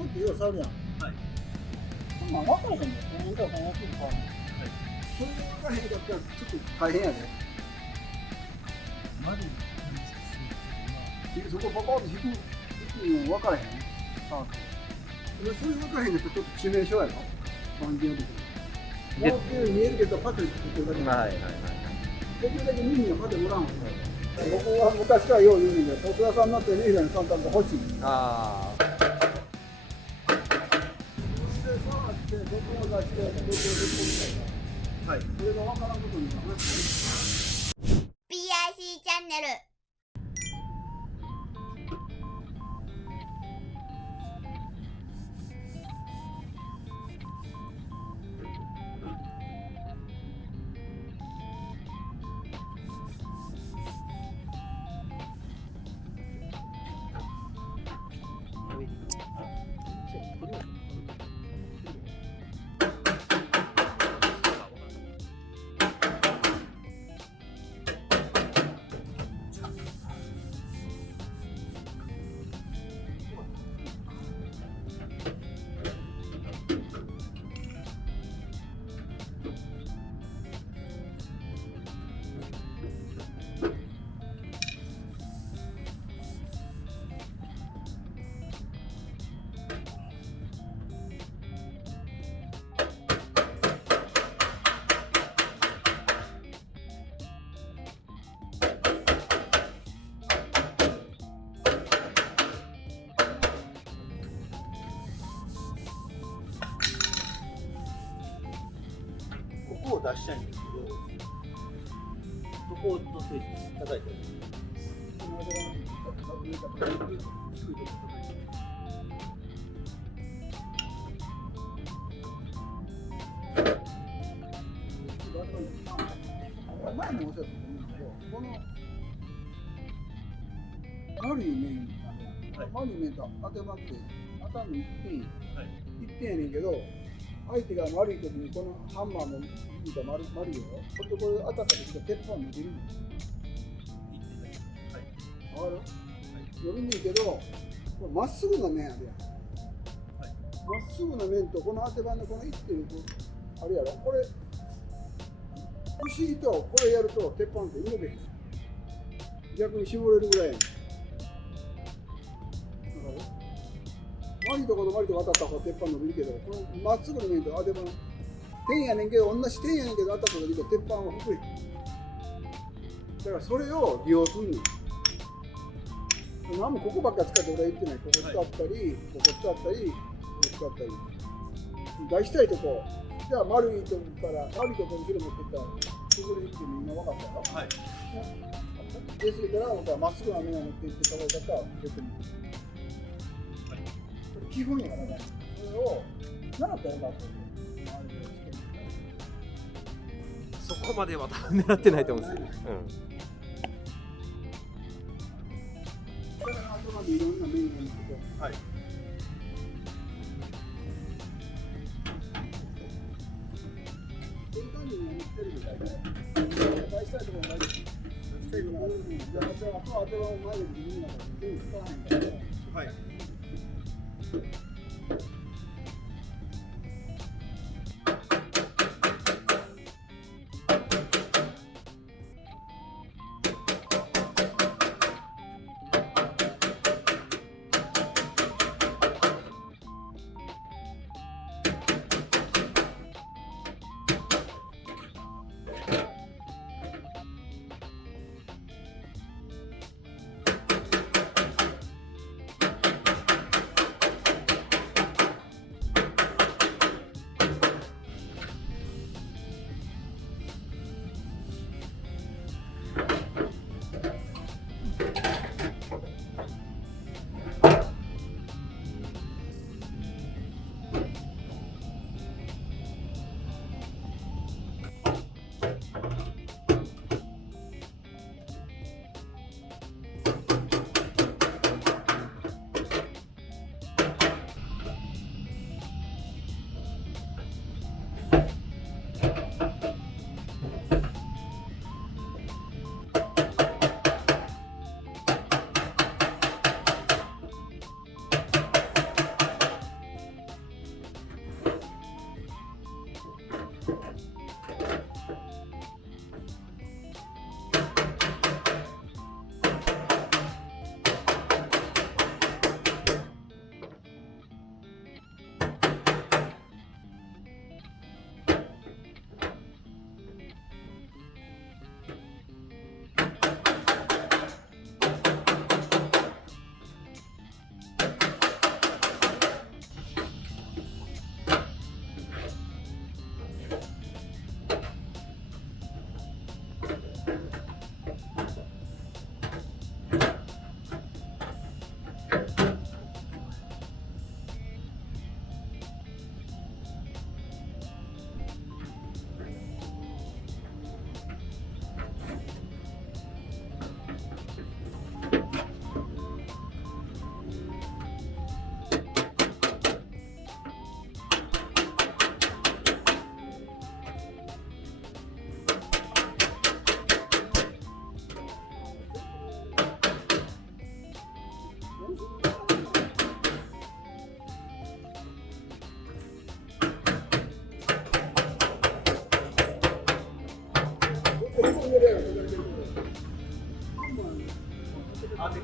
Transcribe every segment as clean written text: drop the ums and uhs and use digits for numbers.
こうやって色触るやん。はい。そんなん分からへんねん。何回もやってるからね。それで分からへんかったらちょっと大変やで。マリそこパパッと引くの分からへん。触って。それ分からへんのとちょっと致命傷やろ。バンジーの時に。もうっていう見えるけどパッと引くだけ。はいはいはい。できるだけ耳にはパッともらうんですよ。僕は昔からよう言うんで、徳田さんになってリーダーに簡単と欲しい。ああ。はい。それが分からんことに話す。 PIC チャンネル。ここを出したいんですけど、そこのスイッチ叩いてる。前もおっしゃったと思うんだけど、この丸い面、丸い面と当てまって当たるの1点、1点やねんけど、相手が丸い時にこのハンマーの指が丸いよ。これとこれ当たった時が鉄板伸びるの。わかる？伸びんねんけど、まっすぐな面あるやん。まっすぐな面とこの当て板のこの1点あるやろ。これ不思議とこれやると鉄板って動けへん。逆に絞れるぐらいやねん。マリとこのマリと当たった方が鉄板伸びるけど、このまっすぐの面と当て板点やねんけど、同じ点やねんけど当たった時と鉄板は太い。だからそれを利用すんねん。何もここばっか使って俺は言ってない。ここ使ったり、ここ使ったり、ここ使ったり。出したいとこ、じゃあ丸いとこから丸いとこに後ろ持ってったら崩れるってみんな分かったやろ。はい。出過ぎたら僕はまっすぐな面を持っていって叩いたから出てみる。基本やからね。それを習ったらよかった。そこまでは多分狙ってないと思うんですよ。だからあとまでいろんな面があるんですけど、はい。そういう感じにやってるみたいで、大したいところないです。じゃあ、あとは当ては前で自分の中で手使わへんから。はい。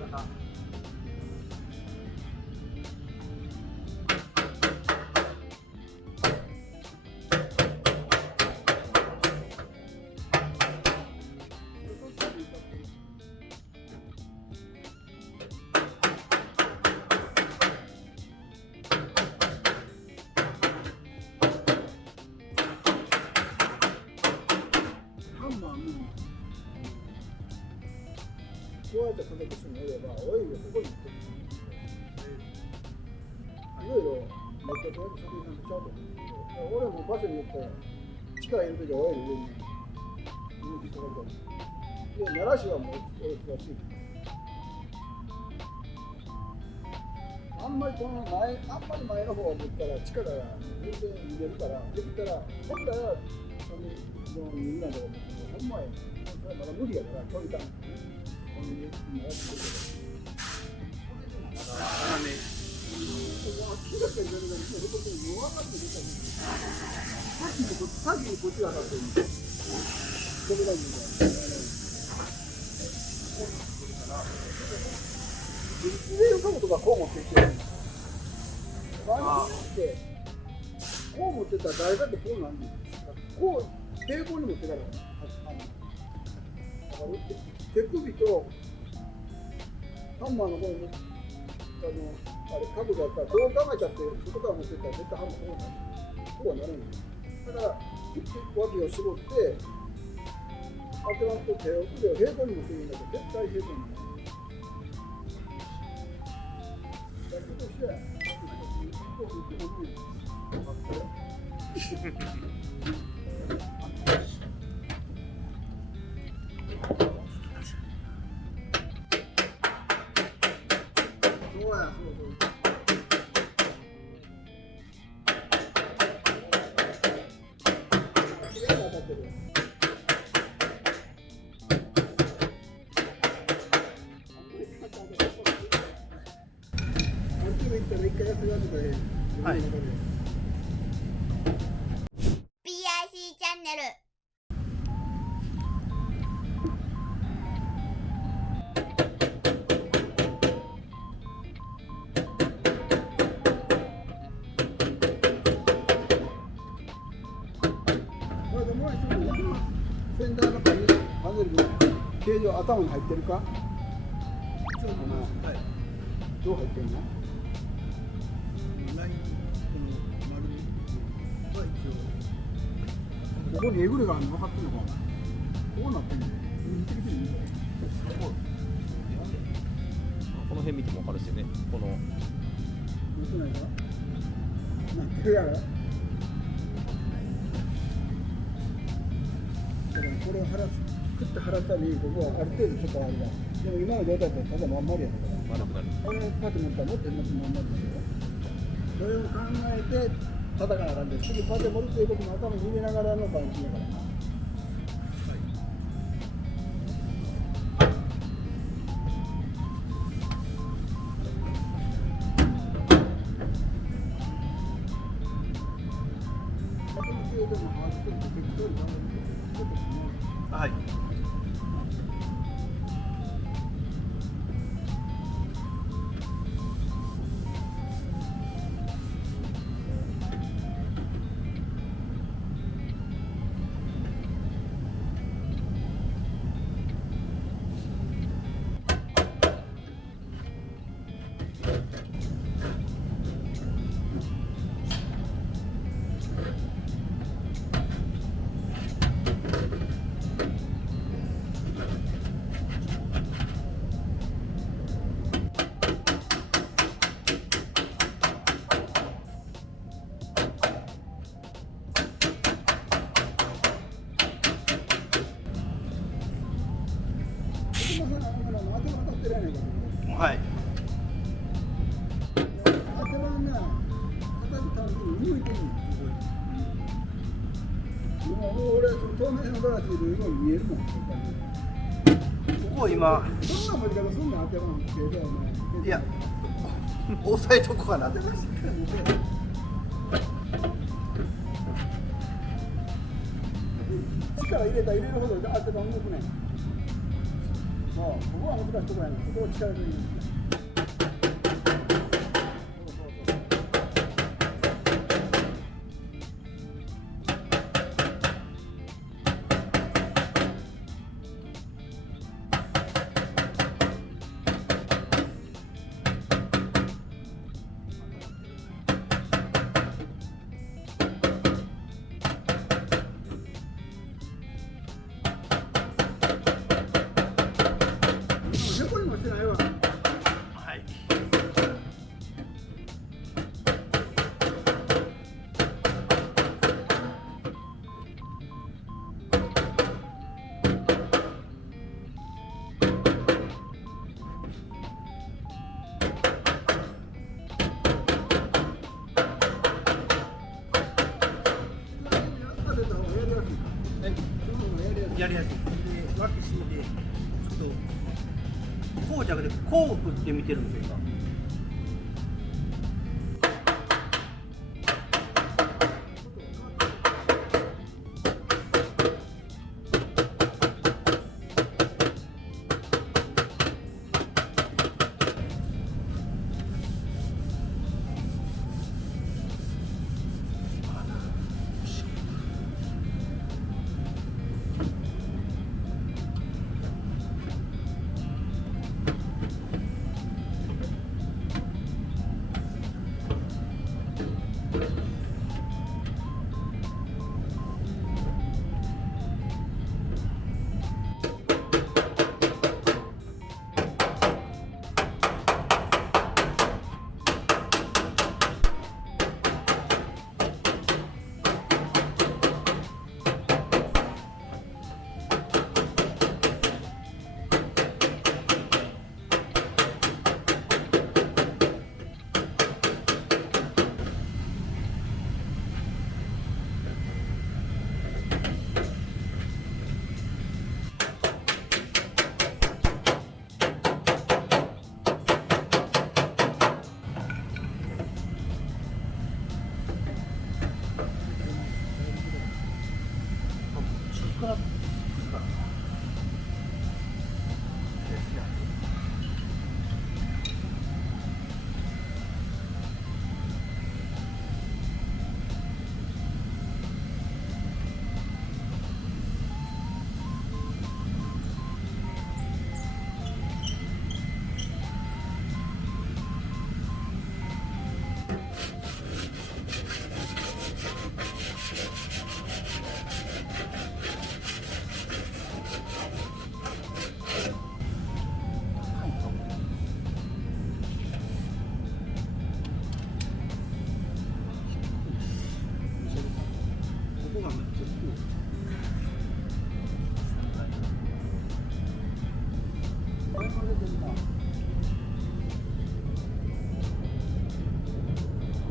ハンマーもこうやって叩く人もいれば、おいよ、ここに行っていろいろネットで職人さんとちゃうと思うんですけど、俺も場所によっては力入れるときはオイル上に引っかかると思う。で、奈良市はもう俺詳しい。あんまり前の方を持ったら力が全然入れるから、できたら、本来はそのみんなで思ってほんまや、それまだ無理やから、距離感、この今やってるけど。明らかになるが今どこでも弱がって出たんですよ。先にこっちが当たってるんですよ。それがいいんだよ。上をかむとかこう持ってきてるんですよ。こう持ってたら誰だってこうなんですよ。こう平行に持ってから手首とハンマーの方にあれ角度だったらどう考えちゃって外から持ってったら絶対ハンマーこうはなるんですよ。だから脇を絞って当てらんと手を平行に持っているんだけど絶対平行になる。だけどしてはい。PRC チャンネル。フェンダーのパネルの形状頭に入ってるか？どう入ってるの？ラインこの丸は一応ここにえぐれがあるの分かってるのかな？こうなってるの？この辺見ても分かるしね。この。見てないか？なってるやろ？これを食って払ったり、ここはある程度ちょっとあるわ。でも今の状態だったらただまん丸やから。丸くなる。これパッと持ったらもっとまん丸だけど。それを考えて叩かなあかんで、次パッと盛るということも頭に入れながらのバンキーだからな。はい。はい。頭が叩くたびに動いてるんですよ。俺、透明のガラスでように見えるもん。ここ今、そんな持ち方すんの頭の手でお前。いや、押さえとこかなってました。力入れたら入れるほど頭動くねん。ここは難しいところやねん。ここを力でいい。横にもしてないわ。はい。やりやすい。で、ワクチンで、ちょっと、こうじゃなくて、こう振ってみてるんですよ、今。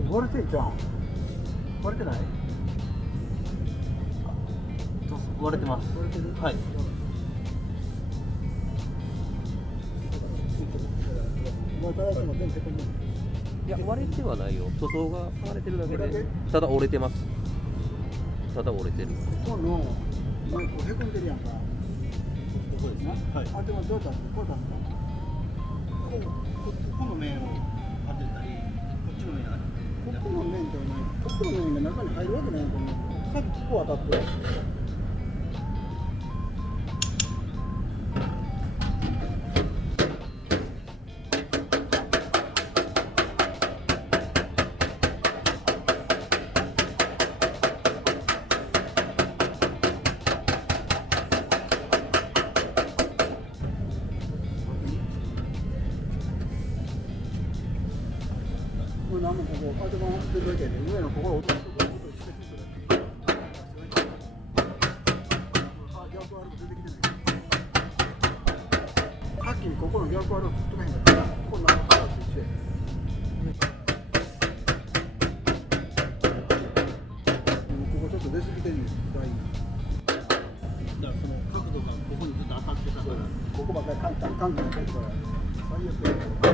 割れてんじゃん。割れてない？割れてます。割れてる？はい。いや割れてはないよ。塗装が剥がれてるだけで、ただ折れてます。ただ折れてる。ここのこうへこんでるやんか。ここですね。はい。あでもどうだった？こうだった？この面を当てたり、こっちの面当てたり。ここの面とね、ここの面が中に入るわけないと思う。さっきここ当たってる。これ何もここ頭を当てといてね、上のここを落とすところを落として逆アル出てきてない。さっきにここの逆アルを取っとかへんかったら、ここの中からって一緒や。ここちょっと出過ぎてるんです、台に。だからその角度がここにずっと当たってたから。ここばっかり簡単になってるから、最悪や。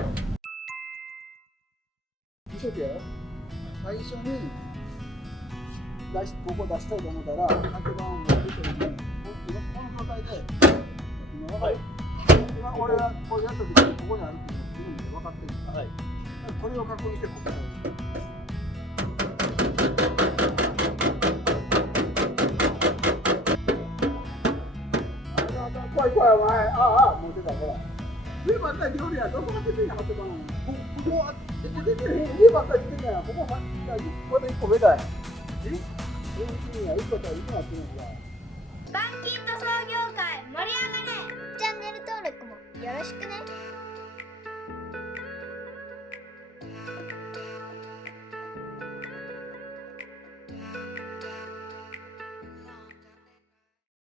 見とけよ。最初にここ出したいと思ったら、白板を持ってきて、この状態で、今は、今俺がこうやった時にここにあるっていうの分かってる。はい。これを確認してここから。怖い怖いお前。ああ、持ってたほら。上ばっかり料理やどこが出てんや8番。ここは出てへん。上ばっかり出てんや。こここれ1個上だよ。え？上に1個と1個なってるんだ。バンキット創業会盛り上がれ。チャンネル登録もよろしくね。